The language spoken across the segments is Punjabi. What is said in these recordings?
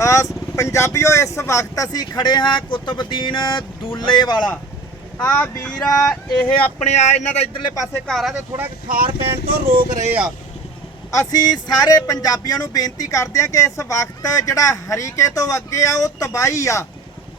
ਅਹ, ਪੰਜਾਬੀਓ, ਇਸ ਵਕਤ ਅਸੀਂ ਖੜੇ ਹਾਂ ਕੁਤਬਦੀਨ ਦੂਲੇ ਵਾਲਾ ਆ ਵੀਰ ਆ, ਇਹ ਆਪਣੇ ਆ, ਇਹਨਾਂ ਦਾ ਇਧਰਲੇ ਪਾਸੇ ਘਰ ਆ ਤੇ ਥੋੜਾ ਖਾਰ ਪੈਣ ਤੋਂ ਰੋਕ ਰਹੇ ਆ। ਅਸੀਂ ਸਾਰੇ ਪੰਜਾਬੀਆਂ ਨੂੰ ਬੇਨਤੀ ਕਰਦੇ ਆ ਕਿ ਇਸ ਵਕਤ ਜਿਹੜਾ ਹਰੀਕੇ ਤੋਂ ਅੱਗੇ ਆ, ਉਹ ਤਬਾਈ ਆ।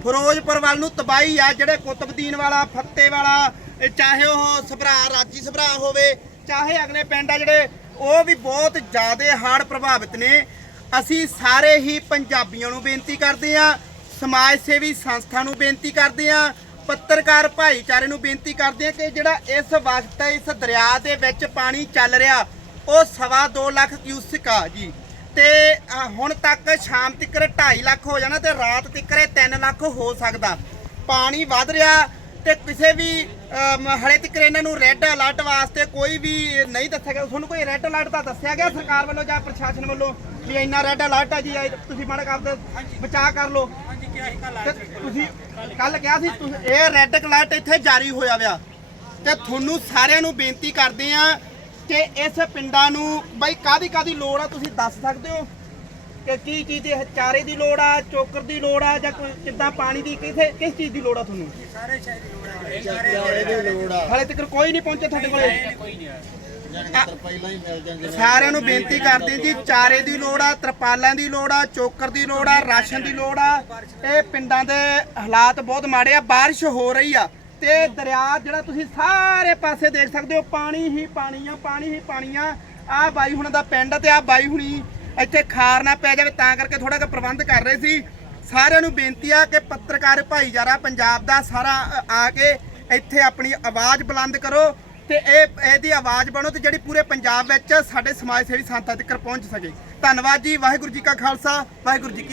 ਫਿਰੋਜ਼ਪੁਰ ਵੱਲ ਨੂੰ ਤਬਾਈ ਆ, ਜਿਹੜੇ ਕੁਤਬਦੀਨ ਵਾਲਾ, ਫੱਤੇ ਵਾਲਾ ਚਾਹੇ ਉਹ ਸਭਰਾ ਰਾਜੀ ਸਭਰਾ ਹੋਵੇ, ਚਾਹੇ ਅਗਲੇ ਪਿੰਡ ਆ ਜਿਹੜੇ, ਉਹ ਵੀ ਬਹੁਤ ਜ਼ਿਆਦਾ ਹੜ੍ਹ ਪ੍ਰਭਾਵਿਤ ਨੇ। ਅਸੀਂ ਸਾਰੇ ਹੀ ਪੰਜਾਬੀਆਂ ਨੂੰ ਬੇਨਤੀ ਕਰਦੇ ਹਾਂ, ਸਮਾਜ ਸੇਵੀ ਸੰਸਥਾ ਨੂੰ ਬੇਨਤੀ ਕਰਦੇ ਹਾਂ, ਪੱਤਰਕਾਰ ਭਾਈਚਾਰੇ ਨੂੰ ਬੇਨਤੀ ਕਰਦੇ ਹਾਂ ਕਿ ਜਿਹੜਾ ਇਸ ਵਕਤ ਇਸ ਦਰਿਆ ਦੇ ਵਿੱਚ ਪਾਣੀ ਚੱਲ ਰਿਹਾ, ਉਹ ਸਵਾ ਦੋ ਲੱਖ ਕਿਊਸਿਕ ਆ ਜੀ। ਤੇ ਹੁਣ ਤੱਕ ਸ਼ਾਮ ਤੱਕ 2.5 ਲੱਖ ਹੋ ਜਾਣਾ ਤੇ ਰਾਤ ਤੱਕ ਇਹ 3 ਲੱਖ ਹੋ ਸਕਦਾ। ਪਾਣੀ ਵੱਧ ਰਿਹਾ ਤੇ ਕਿਸੇ ਵੀ ਹਲੇ ਤੱਕ ਇਹਨਾਂ ਨੂੰ ਰੈੱਡ ਅਲਰਟ ਵਾਸਤੇ ਕੋਈ ਵੀ ਨਹੀਂ ਦੱਸਿਆ ਗਿਆ। ਤੁਹਾਨੂੰ ਕੋਈ ਰੈੱਡ ਅਲਰਟ ਤਾਂ ਦੱਸਿਆ ਗਿਆ ਸਰਕਾਰ ਵੱਲੋਂ ਜਾਂ ਪ੍ਰਸ਼ਾਸਨ ਵੱਲੋਂ? ਵੀ ਇੰਨਾ ਰੈੱਡ ਅਲਰਟ ਆ ਜੀ ਇਹ ਤੁਸੀਂ ਮਾੜਾ ਕਰ ਬਚਾਅ ਕਰ ਲਓ। ਤੇ ਤੁਸੀਂ ਕੱਲ ਕਿਹਾ ਸੀ ਤੁਸੀਂ- ਇਹ ਰੈੱਡ ਅਲਰਟ ਇੱਥੇ ਜਾਰੀ ਹੋਇਆ ਵਿਆ ਤੇ ਤੁਹਾਨੂੰ ਸਾਰਿਆਂ ਨੂੰ ਬੇਨਤੀ ਕਰਦੇ ਆ ਕਿ ਇਸ ਪਿੰਡਾਂ ਨੂੰ ਬਾਈ ਕਾਦੀ ਕਾਦੀ ਲੋੜ ਆ ਤੁਸੀਂ ਦੱਸ ਸਕਦੇ ਹੋ? ਕਿ ਕੀ ਚੀਜ਼ ਦੀ ਚਾਰੇ ਦੀ ਲੋੜ ਆ ਚੋਕਰ ਦੀ ਲੋੜ ਆ ਜਾਂ ਕੋਈ ਕਿੱਦਾਂ ਪਾਣੀ ਦੀ ਕਿਥੇ ਕਿਸ ਚੀਜ਼ ਦੀ ਲੋੜ ਆ ਤੁਹਾਨੂੰ? ਹਲੇ ਤੱਕ ਕੋਈ ਨਹੀਂ ਪਹੁੰਚਿਆ ਤੁਹਾਡੇ ਕੋਲੇ? ਸਾਰਿਆਂ ਨੂੰ ਬੇਨਤੀ ਕਰਦੇ ਜੀ, ਚਾਰੇ ਦੀ ਲੋੜ ਆ, ਤਰਪਾਲਾਂ ਦੀ ਲੋੜ ਆ, ਚੋਕਰ ਦੀ ਲੋੜ ਆ, ਰਾਸ਼ਨ ਦੀ ਲੋੜ ਆ। ਇਹ ਪਿੰਡਾਂ ਦੇ ਹਾਲਾਤ ਬਹੁਤ ਮਾੜੇ ਆ, ਬਾਰਿਸ਼ ਹੋ ਰਹੀ ਆ। ਤੇ ਦਰਿਆ ਜਿਹੜਾ ਤੁਸੀਂ ਸਾਰੇ ਪਾਸੇ ਦੇਖ ਸਕਦੇ ਹੋ, ਪਾਣੀ ਹੀ ਪਾਣੀ ਆ, ਪਾਣੀ ਹੀ ਪਾਣੀ ਆ। ਆ ਬਾਈ ਹੁਣ ਦਾ ਪਿੰਡ ਆ ਤੇ ਆ ਬਾਈ ਹੁਣੀ ਇੱਥੇ ਖਾਰ ਨਾ ਪੈ ਜਾਵੇ, ਤਾਂ ਕਰਕੇ ਥੋੜਾ ਜਿਹਾ ਪ੍ਰਬੰਧ ਕਰ ਰਹੇ ਸੀ। ਸਾਰਿਆਂ ਨੂੰ ਬੇਨਤੀ ਆ ਕਿ ਪੱਤਰਕਾਰ ਭਾਈਚਾਰਾ ਪੰਜਾਬ ਦਾ ਸਾਰਾ ਆ ਕੇ ਇੱਥੇ ਆਪਣੀ ਆਵਾਜ਼ ਬੁਲੰਦ ਕਰੋ। ਤੇ ਇਹ, ਇਹਦੀ ਆਵਾਜ਼ ਬਣੋ ਤੇ ਜਿਹੜੀ ਪੂਰੇ ਪੰਜਾਬ ਵਿੱਚ ਸਾਡੇ ਸਮਾਜ ਸੇਵੀ ਸੰਸਥਾ ਤੱਕ ਪਹੁੰਚ ਸਕੇ। ਧੰਨਵਾਦ ਜੀ, ਵਾਹਿਗੁਰੂ ਜੀ ਕਾ ਖਾਲਸਾ, ਵਾਹਿਗੁਰੂ ਜੀ ਕੀ